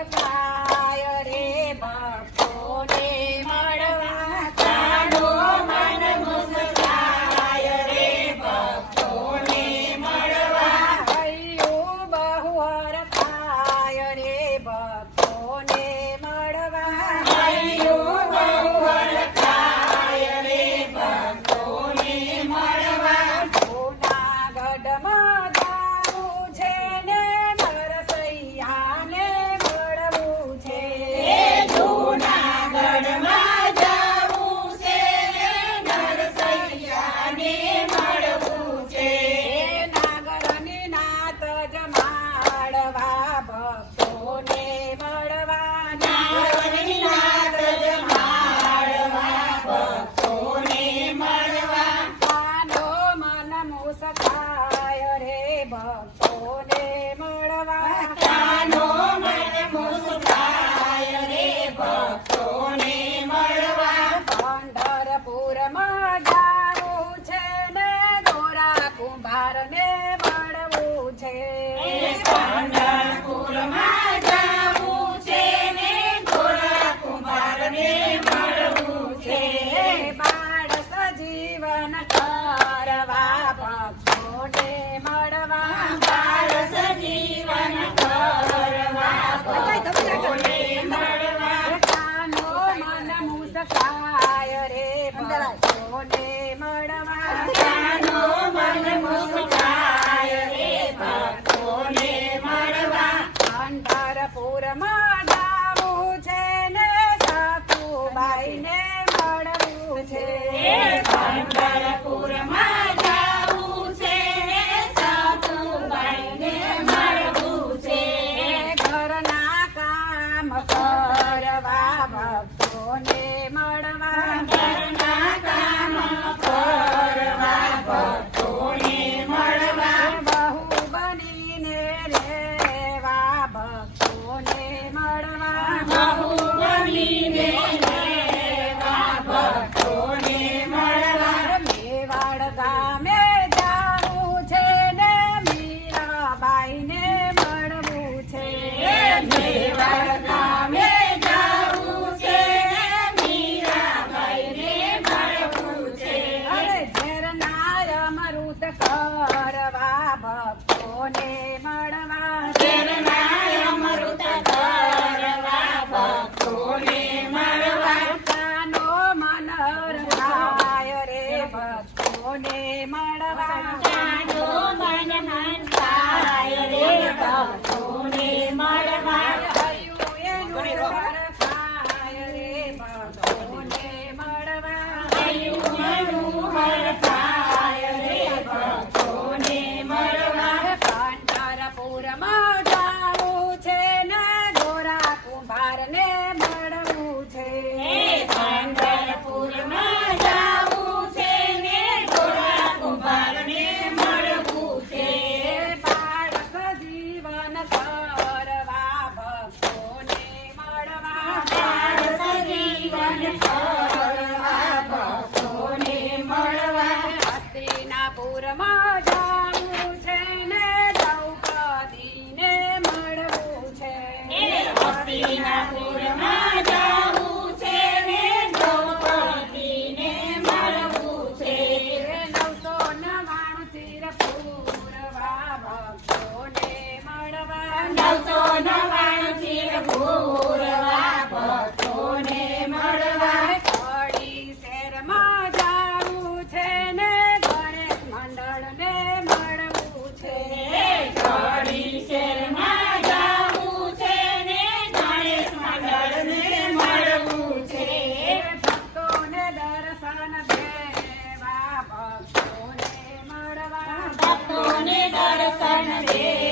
મુસ્કાય રે ભક્તોને મળવા કાનો મન મુસ્કાય રે ભક્તોને મળવા હૈયું બહુ હરખાય રે ભક્તોને મળવા હૈયું બહુ હરખાય રે ભક્તોને મળવા જૂનાગઢમાં જાવું છે ને નરસૈયાને મળવું છે જૂનાગઢમાં જાવું છે ને નરસૈયાને મળવું છે નાગરની નાત જમાડવા ભક્તોને મળવા નાગરની નાત જમાડવા ભક્તોને મળવા કાનો મન મુસ્કાય રે ભક્તોને મળવા કાનો મન મુસ્કાય રે ભક્તોને મળવા પંઢરપુરમાં જાવું છે ને દોરા કુંભારને મળવું છે પંઢરપુરમાં જાવું છે ને દોરા કુંભારને મળવું છે બાળ સજીવન કરવા ભક્તોને મળવા બાળ સજીવન કરવા ભક્તોને મળવા કાનો મન મુસ્કાય રે ભક્તોને મળવા કાનો મન મુસ્કાય રે ભક્તોને મળવા પંઢરપુરમાં જાવું છે ને સતુબાઈને મળવું છે પંઢરપુરમાં જાવું છે ને સતુબાઈને મળવું છે ઘરના કામ કરવા ભક્તોને મળવા ઘરના કામ કરવા ભક્તોને મળવા બહુ બનીને રહેવા ભક્તોને મળવા બહુ બનીને રહેવા ભક્તોને મળવા મેવાડ ગામે જાવું છે ને મીરાબાઈને મળવું છે મેવાડ ગામે જાવું છે ને મીરાબાઈને મળવું છે અરે ઝેરના અમૃત કરવા ભક્તોને મળવા ઝેરના અમૃત કરવા ભક્તોને મળવા કાનો મન હરખાય રે ભક્તોને મળવા કાનો મન હરખાય રે ભક્તોને મળવા હૈયું એનું હરખાય રે ભક્તોને મળવા હૈયું એનું હરખાય રે ભક્તોને મળવા પંઢરપુરમાં જાવું છે ને દોરા કુંભારને મળવું છે પંઢરપુરમાં જાવું છે ને દોરા કુંભારને મળવું છે બાળ સજીવન કરવા ભક્તોને મળવા બાળ સજીવન કરવા ભક્તોને મળવા હસ્તિનાપુરમાં જાવું છે ને દ્રૌપદીને મળવું છે હસ્તિનાપુરમાં જાવું છે ને દ્રૌપદીને મળવું છે 999 ચીર પૂરવા ભક્તોને મળવા 999 ચીર પૂરવા ભક્તોને મળવા કડી શહેરમાં જાવું છે ને ગણેશ મંડળને મળવું છે કડી શહેરમાં જાવું છે ને ગણેશ મંડળને મળવું છે ભક્તોને દર્શન દેવા ભક્તોને મળવા ભક્તોને દર્શન દેવા